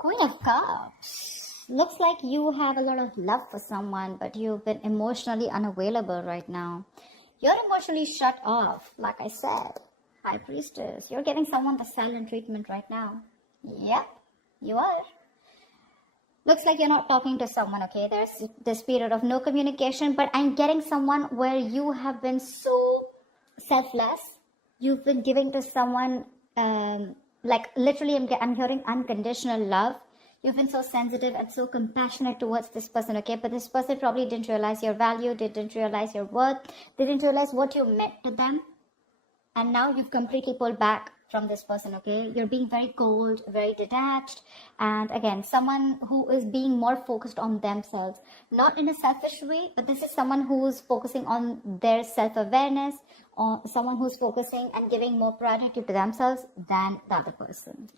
Queen of Cups. Looks like you have a lot of love for someone, but you've been emotionally unavailable right now. You're emotionally shut off, like I said. High Priestess, you're giving someone the silent treatment right now. Yep, you are. Looks like you're not talking to someone, okay? There's this period of no communication, but I'm getting someone where you have been so selfless. You've been giving to someone, like literally, I'm hearing unconditional love. You've been so sensitive and so compassionate towards this person, okay? But this person probably didn't realize your value, they didn't realize your worth, they didn't realize what you meant to them. And now you've completely pulled back from this person, okay? You're being very cold, very detached. And again, someone who is being more focused on themselves, not in a selfish way, but this is someone who's focusing on their self-awareness, or someone who's focusing and giving more priority to themselves than the other person.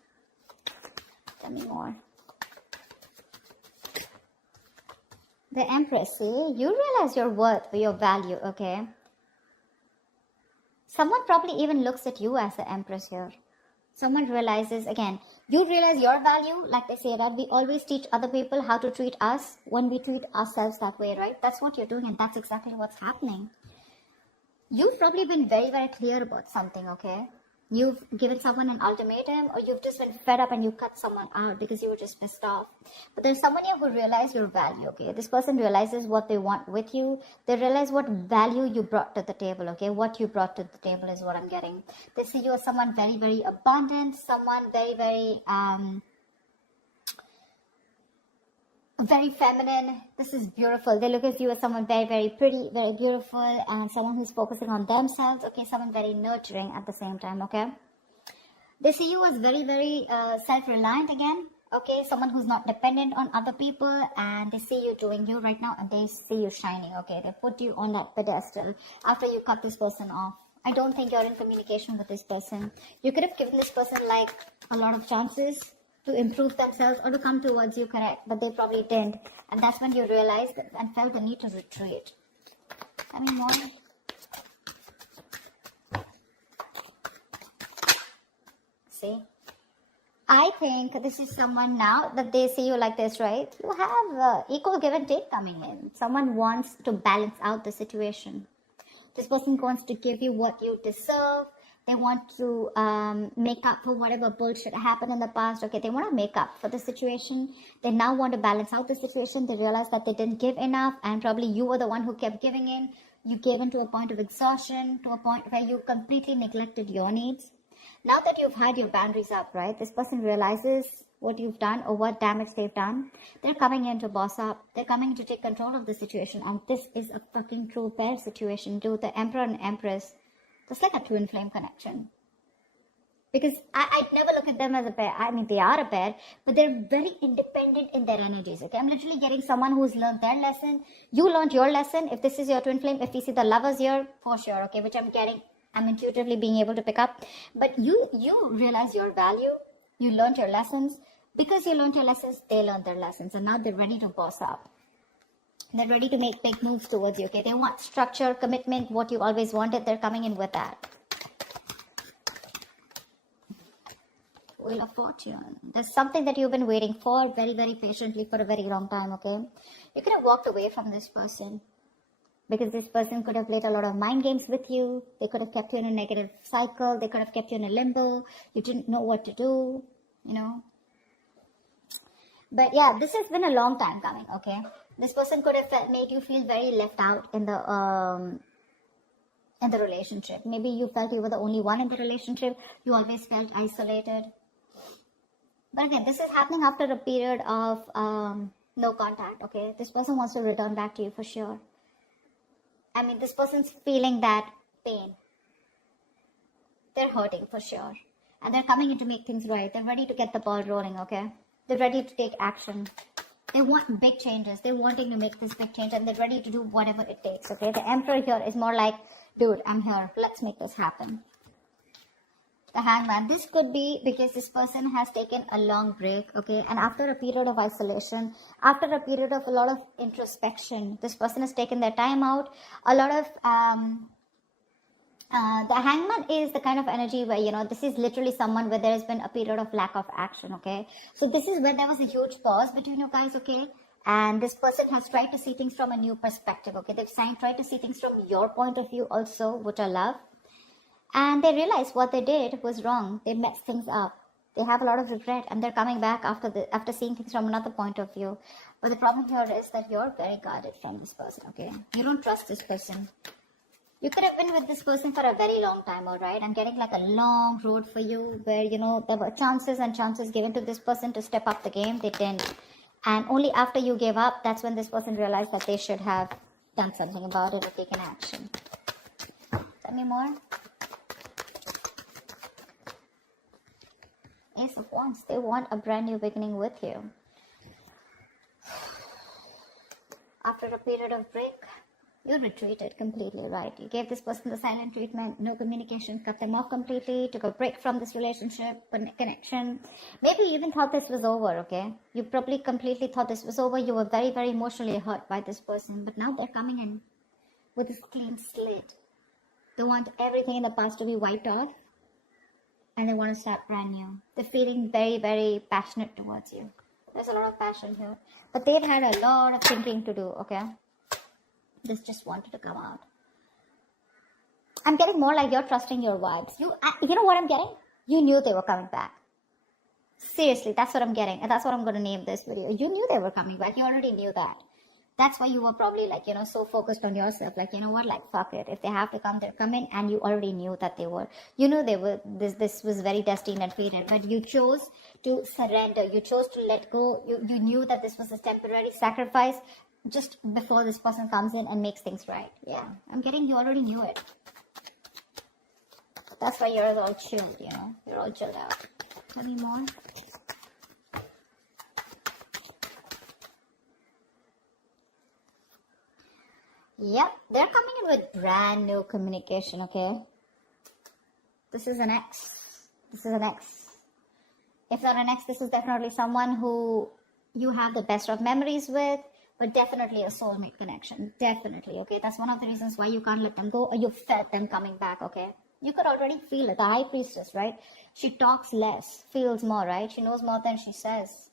Tell me more. The Empress, see, you realize your worth, your value, okay? Someone probably even looks at you as the Empress here. Someone realizes, again, you realize your value, like they say that we always teach other people how to treat us when we treat ourselves that way, right? That's what you're doing, and that's exactly what's happening. You've probably been very, very clear about something, okay? You've given someone an ultimatum, or you've just been fed up and you cut someone out because you were just pissed off. But there's someone here who realizes your value, okay? This person realizes what they want with you. They realize what value you brought to the table, okay? What you brought to the table is what I'm getting. They see you as someone very, very abundant, someone very, very feminine. This is beautiful. They look at you as someone very, very pretty, very beautiful, and someone who's focusing on themselves, okay? Someone very nurturing at the same time, okay? They see you as very, very self-reliant again, okay? Someone who's not dependent on other people, and they see you doing you right now, and they see you shining, okay? They put you on that pedestal after you cut this person off. I don't think you're in communication with this person. You could have given this person like a lot of chances to improve themselves or to come towards you, correct? But they probably didn't. And that's when you realized and felt the need to retreat. I mean, more. See? I think this is someone now that they see you like this, right? You have equal give and take coming in. Someone wants to balance out the situation. This person wants to give you what you deserve. They want to make up for whatever bullshit happened in the past. Okay, they want to make up for the situation. They now want to balance out the situation. They realize that they didn't give enough, and probably you were the one who kept giving in. You gave in to a point of exhaustion, to a point where you completely neglected your needs. Now that you've had your boundaries up, right, this person realizes what you've done or what damage they've done. They're coming in to boss up. They're coming to take control of the situation. And this is a fucking true pair situation, dude. The Emperor and Empress. It's like a twin flame connection. Because I never look at them as a pair. I mean, they are a pair, but they're very independent in their energies. Okay, I'm literally getting someone who's learned their lesson. You learned your lesson. If this is your twin flame, if we see the lovers here, for sure, okay, which I'm getting, I'm intuitively being able to pick up. But you realize your value. You learned your lessons. Because you learned your lessons, they learned their lessons. And now they're ready to boss up. They're ready to make big moves towards you, okay? They want structure, commitment, what you always wanted. They're coming in with that. Wheel of Fortune. There's something that you've been waiting for very, very patiently for a very long time, okay? You could have walked away from this person. Because this person could have played a lot of mind games with you. They could have kept you in a negative cycle. They could have kept you in a limbo. You didn't know what to do, you know? But yeah, this has been a long time coming, okay? This person could have made you feel very left out in the relationship. Maybe you felt you were the only one in the relationship. You always felt isolated. But again, this is happening after a period of no contact, okay? This person wants to return back to you for sure. I mean, this person's feeling that pain. They're hurting for sure. And they're coming in to make things right. They're ready to get the ball rolling, okay? They're ready to take action. They want big changes. They're wanting to make this big change, and they're ready to do whatever it takes, okay? The Emperor here is more like, dude, I'm here. Let's make this happen. The Hangman. This could be because this person has taken a long break, okay? And after a period of isolation, after a period of a lot of introspection, this person has taken their time out. A lot of The hangman is the kind of energy where, this is literally someone where there has been a period of lack of action, okay? So this is where there was a huge pause between you guys, okay? And this person has tried to see things from a new perspective, okay? They've tried to see things from your point of view also, which I love. And they realized what they did was wrong. They messed things up. They have a lot of regret, and they're coming back after seeing things from another point of view. But the problem here is that you're very guarded from this person, okay? You don't trust this person. You could have been with this person for a very long time, all right? I'm getting like a long road for you where, there were chances and chances given to this person to step up the game. They didn't. And only after you gave up, that's when this person realized that they should have done something about it or taken action. Tell me more. Ace of Wands. They want a brand new beginning with you. After a period of break, you retreated completely, right? You gave this person the silent treatment, no communication, cut them off completely, took a break from this relationship, connection. Maybe you even thought this was over, okay? You probably completely thought this was over. You were very, very emotionally hurt by this person. But now they're coming in with this clean slate. They want everything in the past to be wiped off. And they want to start brand new. They're feeling very, very passionate towards you. There's a lot of passion here. But they've had a lot of thinking to do, okay? This just wanted to come out. I'm getting more like you're trusting your vibes. You know what I'm getting? You knew they were coming back. Seriously, that's what I'm getting. And that's what I'm going to name this video. You knew they were coming back. You already knew that. That's why you were probably like, so focused on yourself. Like, you know what? Like, fuck it. If they have to come, they're coming. And you already knew that they were. You knew they were. This was very destined and fated. But you chose to surrender. You chose to let go. You knew that this was a temporary sacrifice. Just before this person comes in and makes things right. Yeah, I'm getting you already knew it. That's why you're all chilled, You're all chilled out. Tell me more. Yep, they're coming in with brand new communication, okay? This is an ex. This is an ex. If not an ex, this is definitely someone who you have the best of memories with. But definitely a soulmate connection. Definitely, okay? That's one of the reasons why you can't let them go, or you felt them coming back, okay? You could already feel it. The high priestess, right? She talks less, feels more, right? She knows more than she says.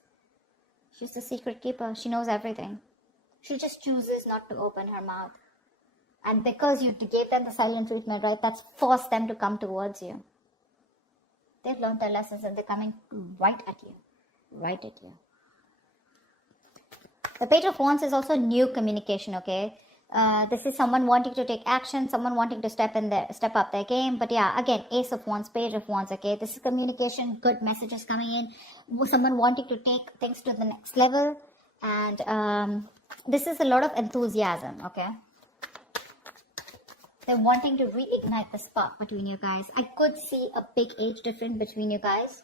She's the secret keeper. She knows everything. She just chooses not to open her mouth. And because you gave them the silent treatment, right? That's forced them to come towards you. They've learned their lessons and they're coming right at you. Right at you. The Page of Wands is also new communication, okay? This is someone wanting to take action, someone wanting to step up their game. But yeah, again, Ace of Wands, Page of Wands, okay? This is communication, good messages coming in. Someone wanting to take things to the next level. And this is a lot of enthusiasm, okay? They're wanting to reignite the spark between you guys. I could see a big age difference between you guys.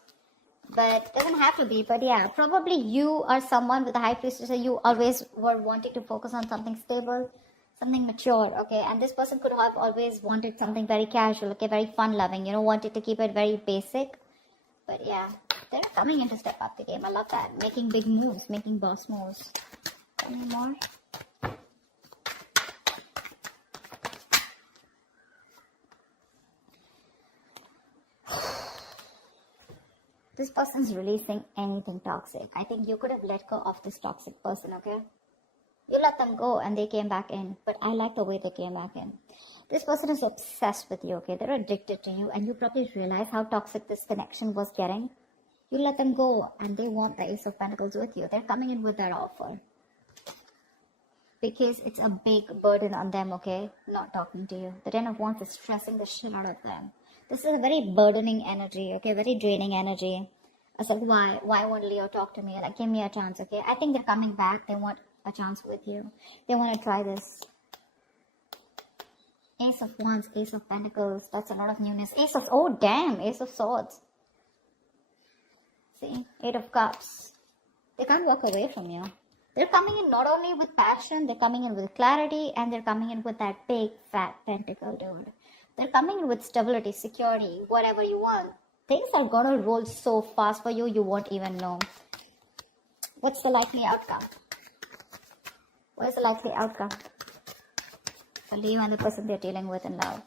But doesn't have to be. But yeah, probably you are someone with a high priestess. So you always were wanting to focus on something stable, something mature, okay? And this person could have always wanted something very casual, okay? Very fun-loving, wanted to keep it very basic. But yeah, they're coming in to step up the game. I love that. Making big moves, making boss moves. Any more? This person's releasing anything toxic. I think you could have let go of this toxic person, okay? You let them go and they came back in. But I like the way they came back in. This person is obsessed with you, okay? They're addicted to you. And you probably realize how toxic this connection was getting. You let them go and they want the Ace of Pentacles with you. They're coming in with that offer. Because it's a big burden on them, okay? Not talking to you. The Ten of Wands is stressing the shit out of them. This is a very burdening energy, okay? Very draining energy. I was like, why won't Leo talk to me? Like, give me a chance, okay? I think they're coming back. They want a chance with you. They want to try this. Ace of Wands, Ace of Pentacles. That's a lot of newness. Ace of, oh damn, Ace of Swords. See, Eight of Cups. They can't walk away from you. They're coming in not only with passion, they're coming in with clarity, and they're coming in with that big, fat pentacle, dude. They're coming in with stability, security, whatever you want. Things are gonna roll so fast for you, you won't even know. What's the likely outcome? What is the likely outcome for Leo and the person they're dealing with in love?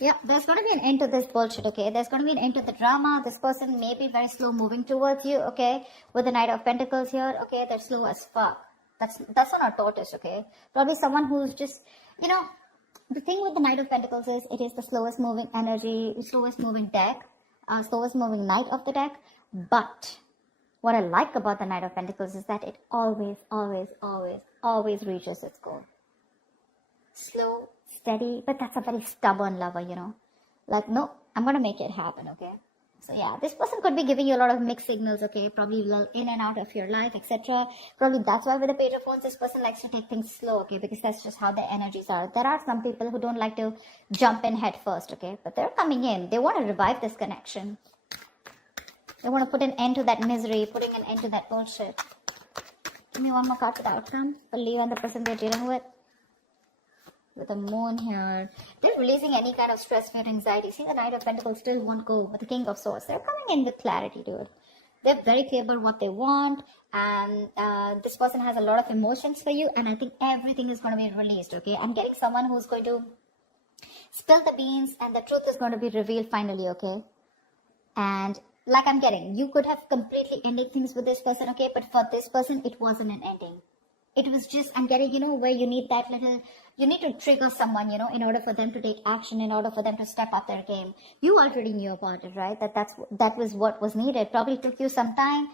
Yeah, there's going to be an end to this bullshit, okay? There's going to be an end to the drama. This person may be very slow moving towards you, okay? With the Knight of Pentacles here, okay? They're slow as fuck. That's not a tortoise, okay? Probably someone who's just, you know, the thing with the Knight of Pentacles is it is the slowest moving energy, slowest moving deck, slowest moving knight of the deck. But what I like about the Knight of Pentacles is that it always, always, always, always reaches its goal. Slow, steady, but that's a very stubborn lover, you know. Like, no, I'm going to make it happen, okay? So yeah, this person could be giving you a lot of mixed signals, okay? Probably in and out of your life, etc. Probably that's why with the Page of Wands, this person likes to take things slow, okay? Because that's just how their energies are. There are some people who don't like to jump in head first, okay? But they're coming in. They want to revive this connection. They want to put an end to that misery, putting an end to that bullshit. Give me one more card for the outcome. For Leo and the person they're dealing with. With the moon here, they're releasing any kind of stress, fear, anxiety. See, the Knight of Pentacles still won't go with the King of Swords. They're coming in with clarity, dude. They're very clear about what they want, and this person has a lot of emotions for you, and I think everything is going to be released, okay? I'm getting someone who's going to spill the beans, and the truth is going to be revealed finally, okay? And like I'm getting, you could have completely ended things with this person, okay? But for this person, it wasn't an ending. It was just, I'm getting, you know, where you need that little, you need to trigger someone, you know, in order for them to take action, in order for them to step up their game. You already knew about it, right? That was what was needed. Probably took you some time.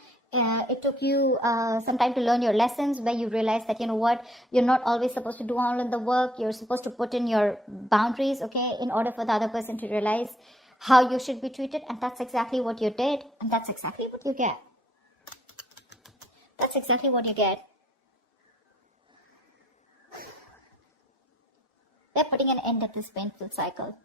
It took you some time to learn your lessons, where you realize that, you know what, you're not always supposed to do all of the work. You're supposed to put in your boundaries, okay, in order for the other person to realize how you should be treated. And that's exactly what you did. And that's exactly what you get. That's exactly what you get. They're putting an end to this painful cycle.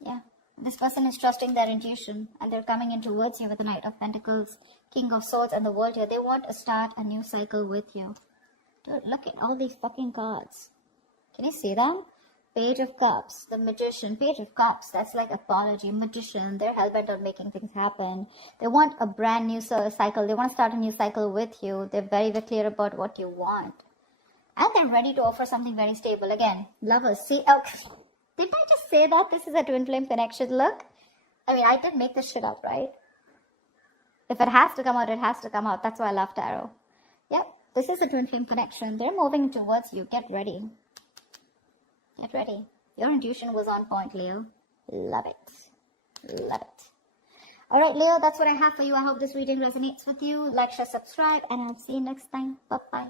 Yeah. This person is trusting their intuition, and they're coming in towards you with the Knight of Pentacles, King of Swords, and the World here. They want to start a new cycle with you. Dude, look at all these fucking cards. Can you see them? Page of Cups, the Magician, Page of Cups. That's like apology, Magician. They're hellbent on making things happen. They want a brand new cycle. They want to start a new cycle with you. They're very, very clear about what you want. And they're ready to offer something very stable. Again, lovers. See, oh, did I just say that this is a twin flame connection? Look. I mean, I did make this shit up, right? If it has to come out, it has to come out. That's why I love tarot. Yep, this is a twin flame connection. They're moving towards you. Get ready. Get ready. Your intuition was on point, Leo. Love it. Love it. All right, Leo, that's what I have for you. I hope this reading resonates with you. Like, share, subscribe, and I'll see you next time. Bye-bye.